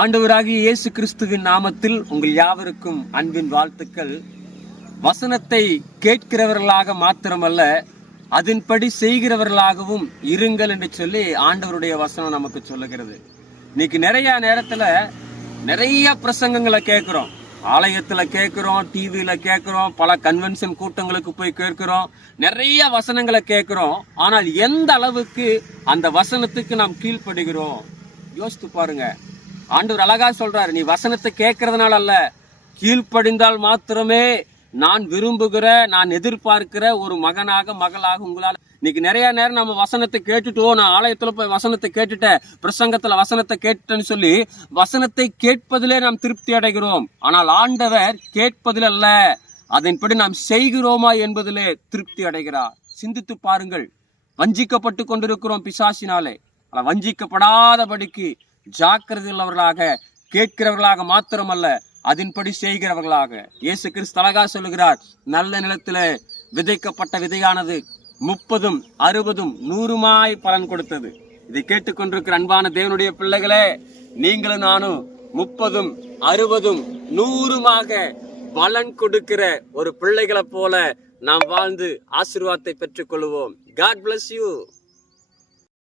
ஆண்டவராகிய இயேசு கிறிஸ்துவின் நாமத்தில் உங்கள் யாவருக்கும் அன்பின் வாழ்த்துக்கள். வசனத்தை கேட்கிறவர்களாக மாத்திரமல்ல, அதன்படி செய்கிறவர்களாகவும் இருங்கள் என்று சொல்லி ஆண்டவருடைய வசனம் நமக்கு சொல்லுகிறது. இன்னைக்கு நிறைய நேரத்துல நிறைய பிரசங்கங்களை கேட்கிறோம். ஆலயத்துல கேட்கிறோம், டிவியில கேட்கிறோம், பல கன்வென்ஷன் கூட்டங்களுக்கு போய் கேட்கிறோம், நிறைய வசனங்களை கேட்கிறோம். ஆனால் எந்த அளவுக்கு அந்த வசனத்துக்கு நாம் கீழ்ப்படுகிறோம் யோசித்து பாருங்க. ஆண்டவர் அழகா சொல்றாரு, நீ வசனத்தை கேட்கறதுனால அல்ல, கீழ்ப்படிந்தால் மாத்திரமே நான் விரும்புகிற, நான் எதிர்பார்க்கிற ஒரு மகனாக மகளாக உங்களால். இன்னைக்கு நிறைய நேரம் நம்ம வசனத்தை கேட்டுட்டோ, நான் ஆலயத்துல போய் வசனத்தை கேட்டுட்டேன், பிரசங்கத்துல வசனத்தை கேட்டுட்டேன்னு சொல்லி வசனத்தை கேட்பதிலே நாம் திருப்தி அடைகிறோம். ஆனால் ஆண்டவர் கேட்பதில் அல்ல, அதன்படி நாம் செய்கிறோமா என்பதிலே திருப்தி அடைகிறார். சிந்தித்து பாருங்கள். வஞ்சிக்கப்பட்டு கொண்டிருக்கிறோம் பிசாசினாலே. ஆனால் வஞ்சிக்கப்படாதபடிக்கு ஜாக்கிரதை உள்ளவர்களாக, கேட்கிறவர்களாக மாத்திரமல்ல, அதன்படி செய்கிறவர்களாக. இயேசு கிறிஸ்து அழகா சொல்லுகிறார், நல்ல நிலத்திலே விதைக்கப்பட்ட விதையானது 30, 60, 100 பலன் கொடுத்தது. இதை கேட்டுக்கொண்டிருக்கிற அன்பான தேவனுடைய பிள்ளைகளே, நீங்களும் நானும் 30, 60, 100 பலன் கொடுக்கிற ஒரு பிள்ளைகளை போல நாம் வாழ்ந்து ஆசீர்வாதத்தை பெற்றுக் கொள்வோம். God bless you.